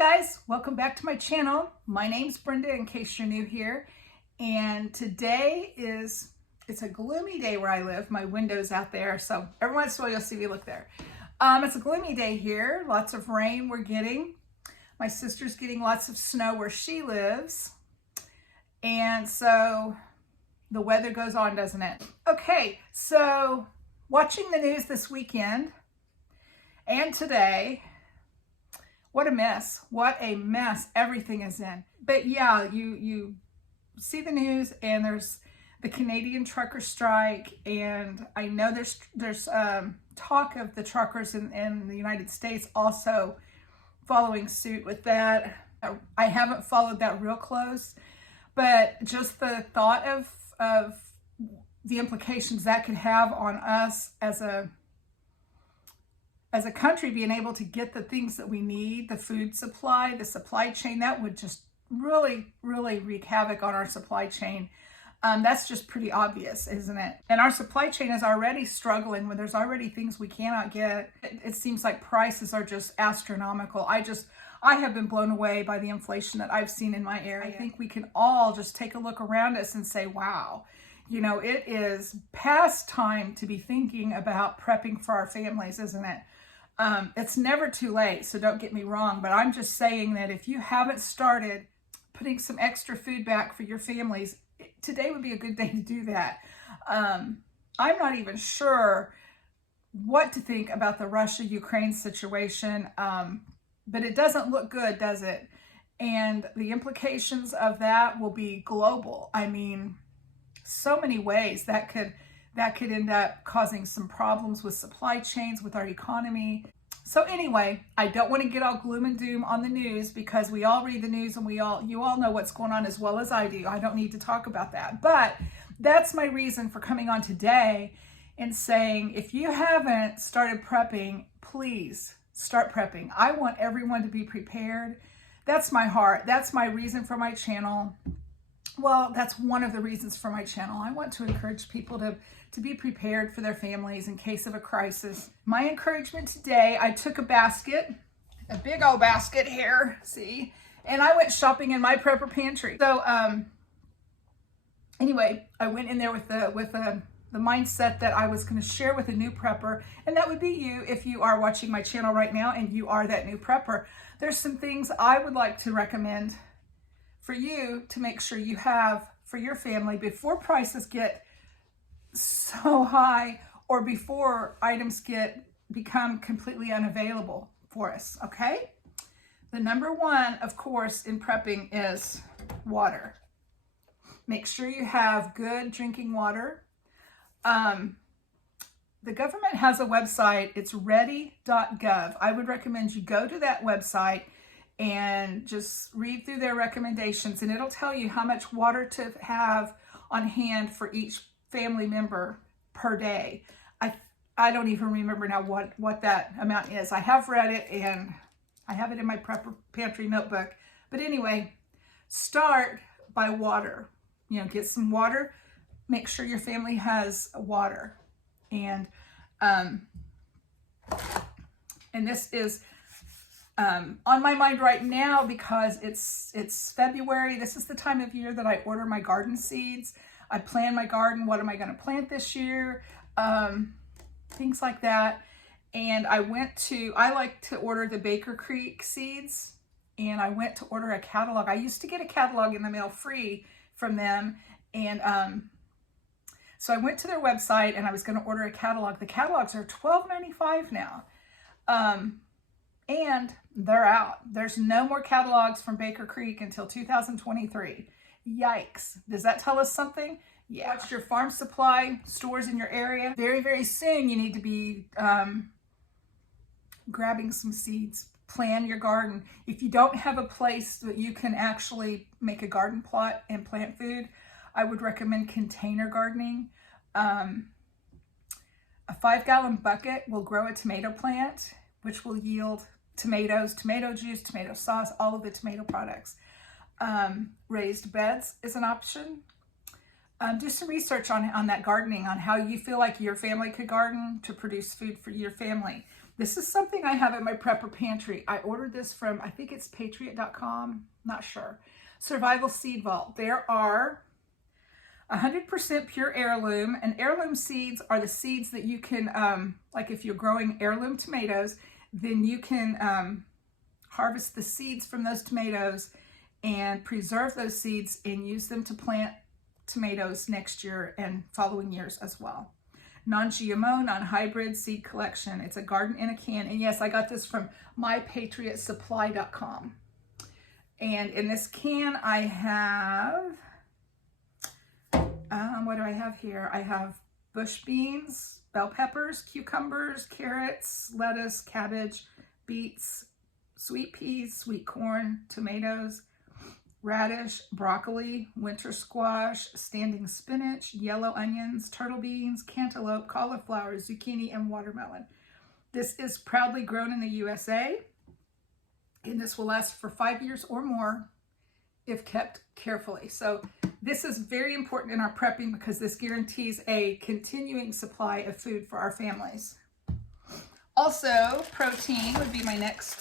guys, welcome back to my channel. My name's Brenda in case you're new here. And today it's a gloomy day where I live. My window's out there, so every once in a while you'll see me look there. It's a gloomy day here. Lots of rain we're getting. My sister's getting lots of snow where she lives. And so the weather goes on, doesn't it? Okay, so watching the news this weekend and today, what a mess. What a mess everything is in. But yeah, you see the news and there's the Canadian trucker strike, and I know there's talk of the truckers in the United States also following suit with that. I haven't followed that real close, but just the thought of the implications that could have on us as a country being able to get the things that we need, the food supply, the supply chain, that would just really, really wreak havoc on our supply chain. That's just pretty obvious, isn't it? And our supply chain is already struggling when there's already things we cannot get. It seems like prices are just astronomical. I have been blown away by the inflation that I've seen in my area. I think we can all just take a look around us and say, wow, you know, it is past time to be thinking about prepping for our families, isn't it? It's never too late, so don't get me wrong, but I'm just saying that if you haven't started putting some extra food back for your families, today would be a good day to do that. I'm not even sure what to think about the Russia-Ukraine situation, but it doesn't look good, does it? And the implications of that will be global. I mean, so many ways that could end up causing some problems with supply chains, with our economy. So anyway, I don't want to get all gloom and doom on the news because we all read the news and you all know what's going on as well as I do. I don't need to talk about that. But that's my reason for coming on today and saying, if you haven't started prepping, please start prepping. I want everyone to be prepared. That's my heart. That's my reason for my channel. Well, that's one of the reasons for my channel. I want to encourage people to be prepared for their families in case of a crisis. My encouragement today, I took a basket, a big old basket here, see, and I went shopping in my prepper pantry. So anyway, I went in there with the mindset that I was going to share with a new prepper, and that would be you if you are watching my channel right now and you are that new prepper. There's some things I would like to recommend for you to make sure you have for your family before prices get so high or before items become completely unavailable for us, okay? The number one, of course, in prepping is water. Make sure you have good drinking water. The government has a website, it's ready.gov. I would recommend you go to that website and just read through their recommendations, and it'll tell you how much water to have on hand for each family member per day. I don't even remember now what that amount is. I have read it and I have it in my prepper pantry notebook. But anyway, start by water. You know, get some water. Make sure your family has water. And this is on my mind right now because it's February. This is the time of year that I order my garden seeds. I plan my garden. What am I going to plant this year? Things like that. And I like to order the Baker Creek seeds, and I went to order a catalog. I used to get a catalog in the mail free from them. And so I went to their website and I was going to order a catalog. The catalogs are $12.95 now. And they're out. There's no more catalogs from Baker Creek until 2023. Yikes. Does that tell us something? Yeah. Watch your farm supply stores in your area. Very, very soon you need to be grabbing some seeds. Plan your garden. If you don't have a place that you can actually make a garden plot and plant food, I would recommend container gardening. A 5-gallon bucket will grow a tomato plant, which will yield tomatoes, tomato juice, tomato sauce, all of the tomato products. Raised beds is an option. Do some research on that gardening, on how you feel like your family could garden to produce food for your family. This is something I have in my prepper pantry. I ordered this from, I think it's patriot.com, not sure. Survival Seed Vault. There are 100% pure heirloom, and heirloom seeds are the seeds that you can, like if you're growing heirloom tomatoes, then you can harvest the seeds from those tomatoes and preserve those seeds and use them to plant tomatoes next year and following years as well. Non-GMO, non-hybrid seed collection. It's a garden in a can. And yes, I got this from mypatriotsupply.com. And in this can, I have, what do I have here? I have bush beans, bell peppers, cucumbers, carrots, lettuce, cabbage, beets, sweet peas, sweet corn, tomatoes, radish, broccoli, winter squash, standing spinach, yellow onions, turtle beans, cantaloupe, cauliflower, zucchini, and watermelon. This is proudly grown in the USA, and this will last for 5 years or more if kept carefully. So this is very important in our prepping because this guarantees a continuing supply of food for our families. Also, protein would be my next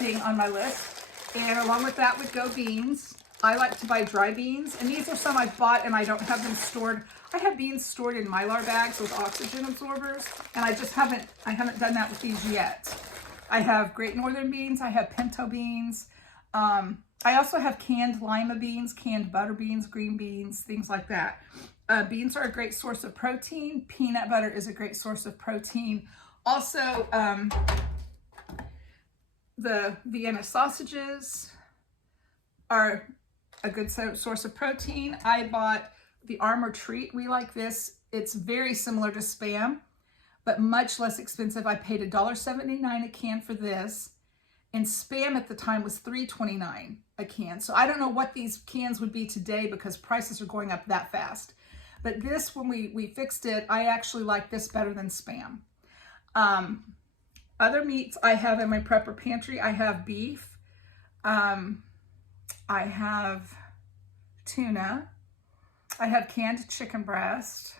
thing on my list. And along with that would go beans. I like to buy dry beans, and these are some I've bought and I don't have them stored. I have beans stored in Mylar bags with oxygen absorbers, and I haven't done that with these yet. I have Great Northern beans, I have pinto beans. I also have canned lima beans, canned butter beans, green beans, things like that. Beans are a great source of protein. Peanut butter is a great source of protein. Also, the Vienna sausages are a good source of protein. I bought the Armor Treat. We like this. It's very similar to Spam, but much less expensive. I paid $1.79 a can for this, and Spam at the time was $3.29 a can. So I don't know what these cans would be today because prices are going up that fast. But this, when we fixed it, I actually like this better than Spam. Other meats I have in my prepper pantry, I have beef, I have tuna, I have canned chicken breast,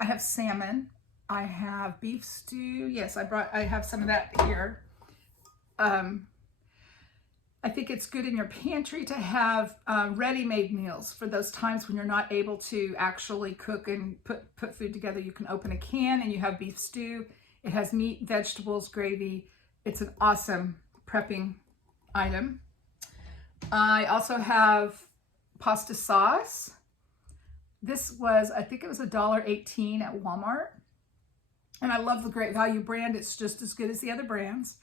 I have salmon, I have beef stew. Yes, I have some of that here. I think it's good in your pantry to have ready-made meals for those times when you're not able to actually cook and put food together. You can open a can and you have beef stew. It has meat, vegetables, gravy. It's an awesome prepping item. I also have pasta sauce. This was, I think it was $1.18 at Walmart. And I love the Great Value brand. It's just as good as the other brands.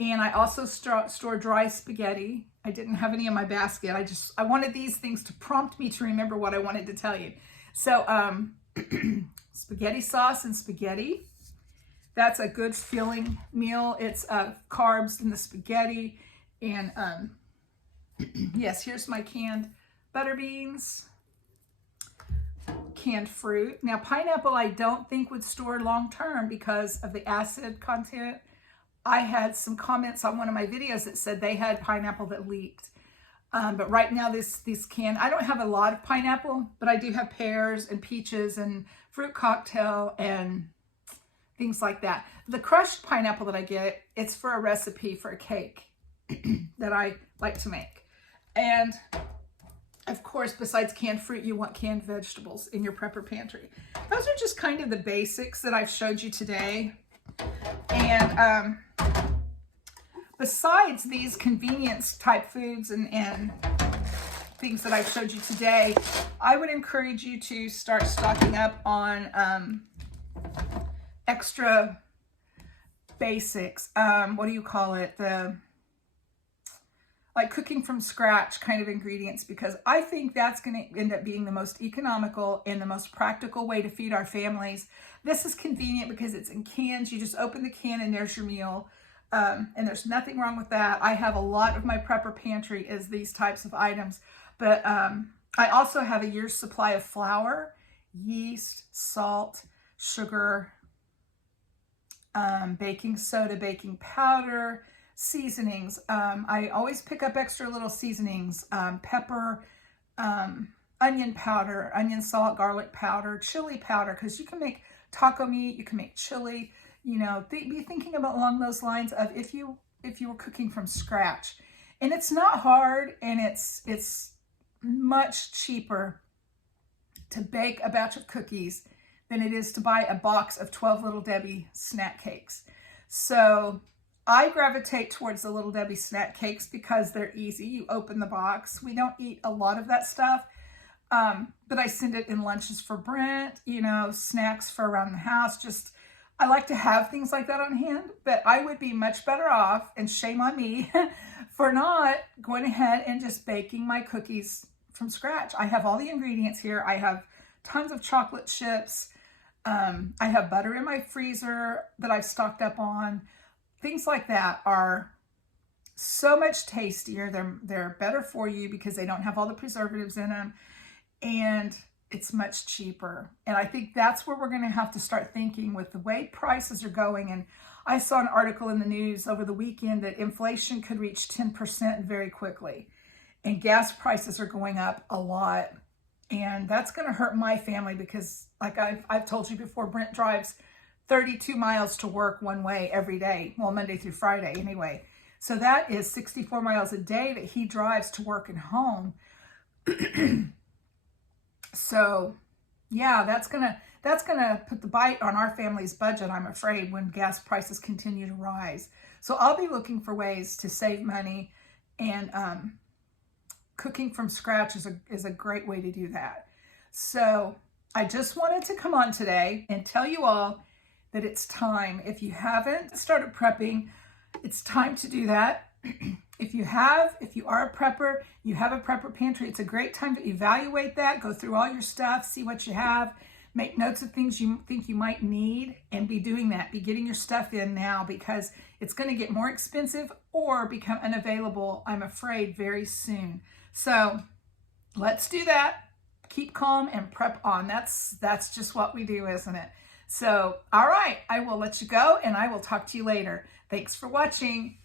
And I also store dry spaghetti. I didn't have any in my basket. I wanted these things to prompt me to remember what I wanted to tell you. So spaghetti sauce and spaghetti. That's a good filling meal. It's carbs in the spaghetti. And yes, here's my canned butter beans, canned fruit. Now, pineapple I don't think would store long-term because of the acid content. I had some comments on one of my videos that said they had pineapple that leaked. But right now, this can, I don't have a lot of pineapple, but I do have pears and peaches and fruit cocktail and things like that. The crushed pineapple that I get, it's for a recipe for a cake that I like to make. And of course, besides canned fruit, you want canned vegetables in your prepper pantry. Those are just kind of the basics that I've showed you today. And besides these convenience type foods and things that I've showed you today, I would encourage you to start stocking up on extra basics. What do you call it? Like cooking from scratch kind of ingredients, because I think that's going to end up being the most economical and the most practical way to feed our families. This is convenient because it's in cans. You just open the can and there's your meal. And there's nothing wrong with that. I have a lot of my prepper pantry is these types of items. But I also have a year's supply of flour, yeast, salt, sugar, baking soda, baking powder, seasonings. I always pick up extra little seasonings, pepper, onion powder, onion, salt, garlic powder, chili powder, because you can make taco meat, you can make chili, you know, be thinking about along those lines of if you were cooking from scratch. And it's not hard, and it's much cheaper to bake a batch of cookies than it is to buy a box of 12 Little Debbie snack cakes. So I gravitate towards the Little Debbie snack cakes because they're easy. You open the box. We don't eat a lot of that stuff, but I send it in lunches for Brent, you know, snacks for around the house. Just, I like to have things like that on hand, but I would be much better off, and shame on me, for not going ahead and just baking my cookies from scratch. I have all the ingredients here. I have tons of chocolate chips. I have butter in my freezer that I've stocked up on. Things like that are so much tastier. They're better for you because they don't have all the preservatives in them, and it's much cheaper. And I think that's where we're going to have to start thinking with the way prices are going. And I saw an article in the news over the weekend that inflation could reach 10% very quickly, and gas prices are going up a lot. And that's going to hurt my family because, like I've told you before, Brent drives 32 miles to work one way every day. Well, Monday through Friday anyway. So that is 64 miles a day that he drives to work and home. So yeah, that's gonna put the bite on our family's budget, I'm afraid, when gas prices continue to rise. So I'll be looking for ways to save money, and cooking from scratch is a great way to do that. So I just wanted to come on today and tell you all that it's time. If you haven't started prepping, it's time to do that. If you are a prepper, you have a prepper pantry, it's a great time to evaluate that, go through all your stuff, see what you have, make notes of things you think you might need, and be doing that. Be getting your stuff in now, because it's going to get more expensive or become unavailable, I'm afraid, very soon. So let's do that. Keep calm and prep on. That's just what we do, isn't it? So, all right, I will let you go, and I will talk to you later. Thanks for watching.